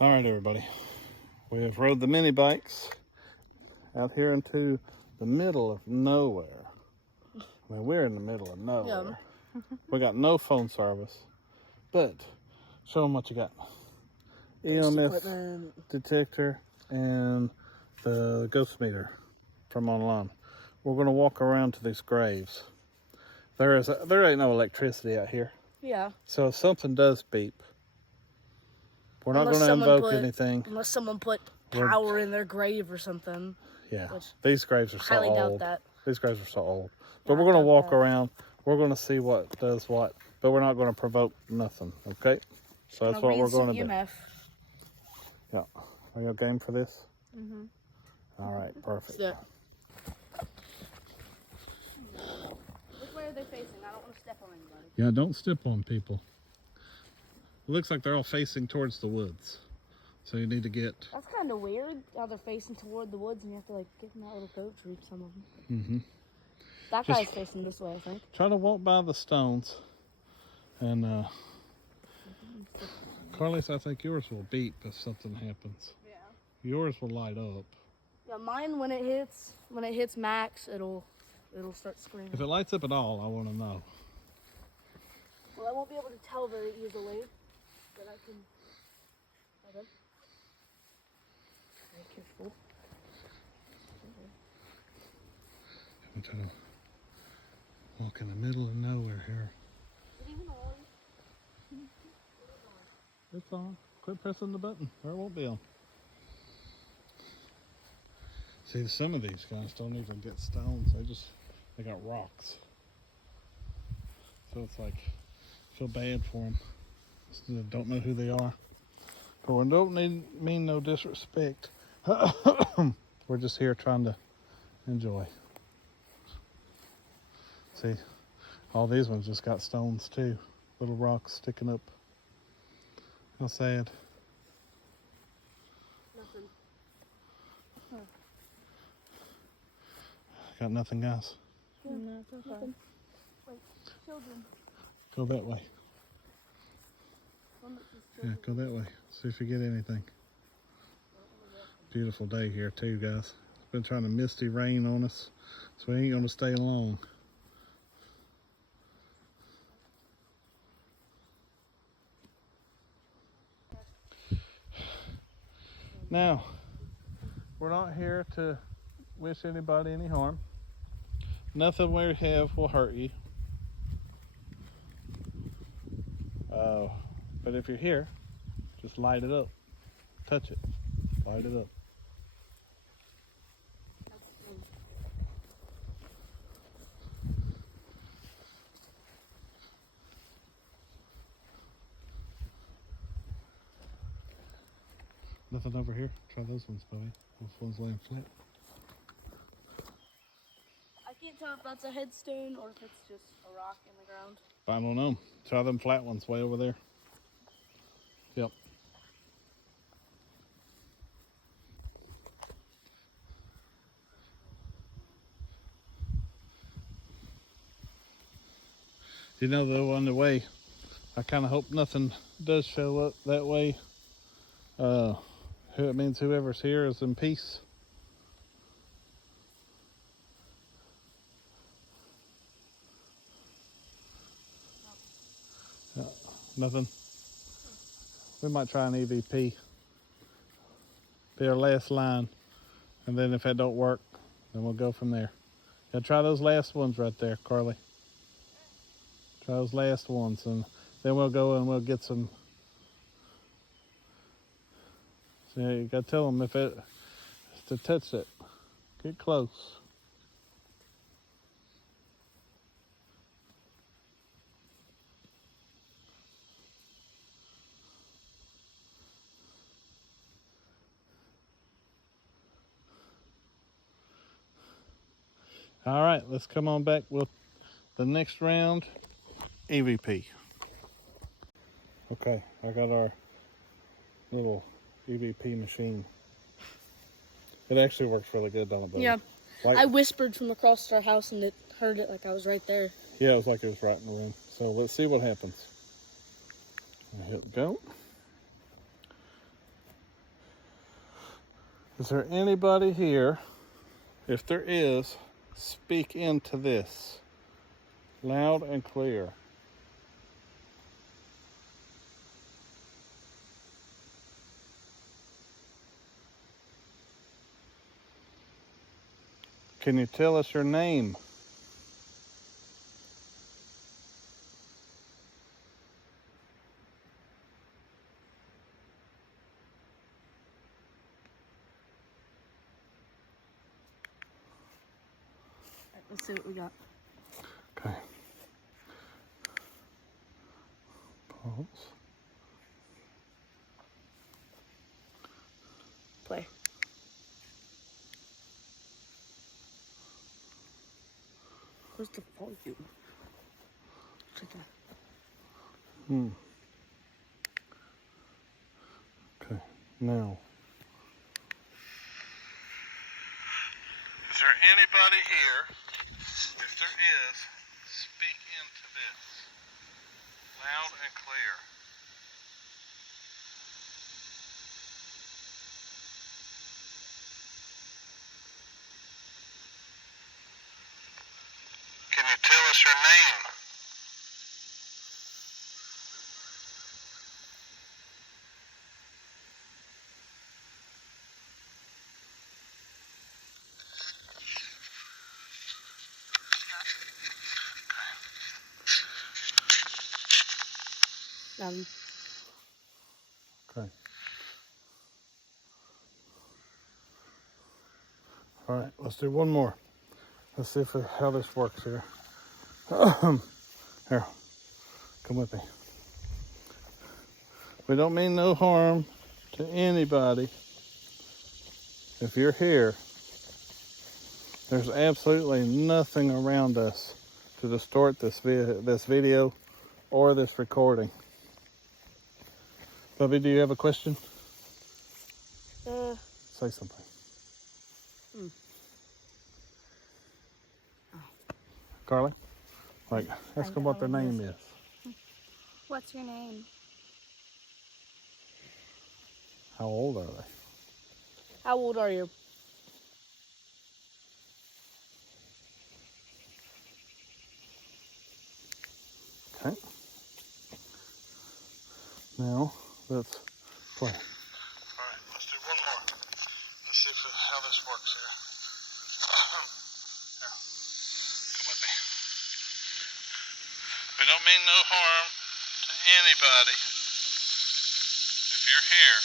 All right, everybody. We have rode the mini bikes out here into the middle of nowhere. I mean, we're in the middle of nowhere. We got no phone service, but show them what you got. EMF detector and the ghost meter from online. We're going to walk around to these graves. There ain't no electricity out here. Yeah. So if something does beep, we're not going to invoke anything. Unless someone put power in their grave or something. Yeah, these graves are so old. I highly doubt that. These graves are so old. But we're going to walk around. We're going to see what does what. But we're not going to provoke nothing, okay? So that's what we're going to do. Yeah. Are you game for this? Mm-hmm. All right, perfect. Look where are they facing. I don't want to step on anybody. Yeah, don't step on people. It looks like they're all facing towards the woods. So you need to get... That's kind of weird, how they're facing toward the woods and you have to, like, get in that little coach reach some of them. Mm-hmm. That guy's facing this way, I think. Try to walk by the stones. And, Carlos, I think yours will beep if something happens. Yeah. Yours will light up. Yeah, mine, when it hits max, it'll start screaming. If it lights up at all, I want to know. Well, I won't be able to tell very easily, but I can... Okay. Very careful. I'm trying to walk in the middle of nowhere here. Is it even on? It's on. Quit pressing the button, or it won't be on. See, some of these guys don't even get stones. They got rocks. So it's like, I feel bad for them. Don't know who they are. But we don't mean no disrespect. We're just here trying to enjoy. See, all these ones just got stones too. Little rocks sticking up. How sad. Nothing. Got nothing, guys. Yeah, nothing. Wait, children. Go that way. Yeah, go that way. See if you get anything. Beautiful day here too, guys. It's been trying to misty rain on us, so we ain't gonna stay long. Now, we're not here to wish anybody any harm. Nothing we have will hurt you. But if you're here, just light it up. Touch it. Light it up. Nothing over here? Try those ones, buddy. Those ones laying flat. I can't tell if that's a headstone or if it's just a rock in the ground. I don't know. Try them flat ones way over there. Yep. You know, though, on the way, I kind of hope nothing does show up that way. It means whoever's here is in peace. Nothing. We might try an EVP. Be our last line. And then if that don't work, then we'll go from there. Yeah, try those last ones right there, Carly. Try those last ones, and then we'll go and we'll get some. So you gotta tell them if it to touch it. Get close. All right, let's come on back with the next round, EVP. Okay, I got our little EVP machine. It actually works really good, don't it, buddy? Yeah. Like, I whispered from across our house and it heard it like I was right there. Yeah, it was like it was right in the room. So let's see what happens. Here we go. Is there anybody here? If there is, speak into this loud and clear. Can you tell us your name? Let's see what we got. Okay. Pause. Play. What's the phone do? Okay. Now. Is there anybody here? If there is, speak into this loud and clear. Can you tell us your name? Okay. All right, let's do one more. Let's see how this works here. Here, come with me. We don't mean no harm to anybody. If you're here, there's absolutely nothing around us to distort this video or this recording. Bubby, do you have a question? Say something. Carly? Like, ask them what their name is. What's your name? How old are they? How old are you? Okay. Now, let's play. All right, let's do one more. Let's see how this works here. Here, come with me. We don't mean no harm to anybody. If you're here,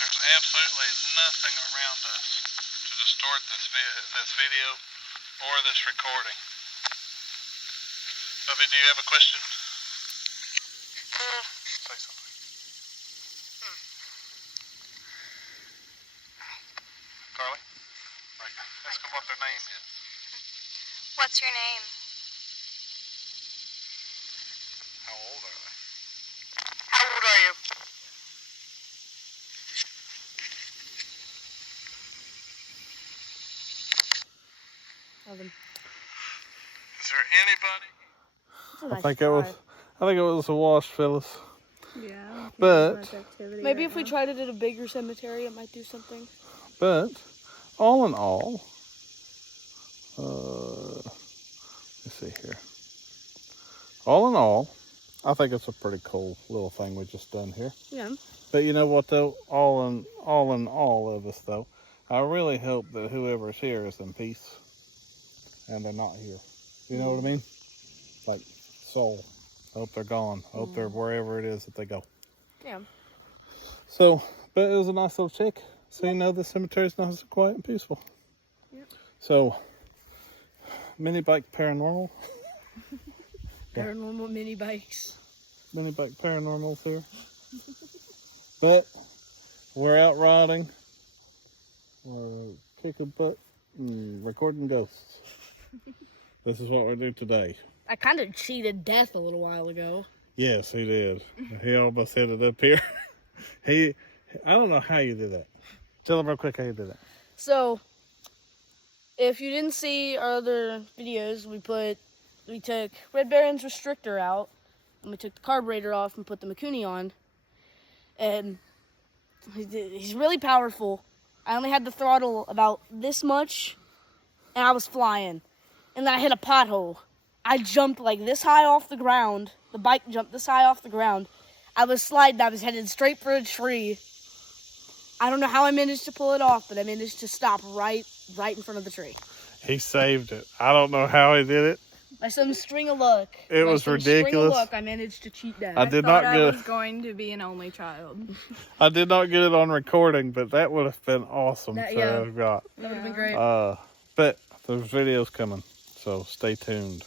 there's absolutely nothing around us to distort this video or this recording. Bubby, do you have a question? Say something. Carly? Like, ask them what their name is. What's your name? How old are they? How old are you? Is there anybody? Nice I think it was a wash, Phyllis. Yeah. But maybe if we tried it at a bigger cemetery, it might do something. But all in all, let's see here. All in all, I think it's a pretty cool little thing we just done here. Yeah. But you know what though? All in all of us though, I really hope that whoever's here is in peace and they're not here. You know what I mean? Like soul. I hope they're gone. I hope they're wherever it is that they go. Yeah. So, but it was a nice little check. So you know the cemetery's nice and quiet and peaceful. Yep. So, mini bike paranormal. Paranormal mini bikes. Mini bike paranormal's here. But we're out riding. We're kicking butt and recording ghosts. This is what we do today. I kind of cheated death a little while ago. Yes, he did. He almost hit it up here. I don't know how you did that. Tell him real quick how you did that. So, if you didn't see our other videos, we took Red Baron's restrictor out, and we took the carburetor off and put the Mikuni on, and He's really powerful. I only had the throttle about this much, and I was flying. And then I hit a pothole. I jumped like this high off the ground. The bike jumped this high off the ground. I was sliding. I was headed straight for a tree. I don't know how I managed to pull it off, but I managed to stop right in front of the tree. He saved it. I don't know how he did it. By some string of luck. It was ridiculous. String of luck, I managed to cheat that. I did not I get. was going to be an only child. I did not get it on recording, but that would have been awesome That- to yeah. have got. That would have been great. But there's videos coming, so stay tuned.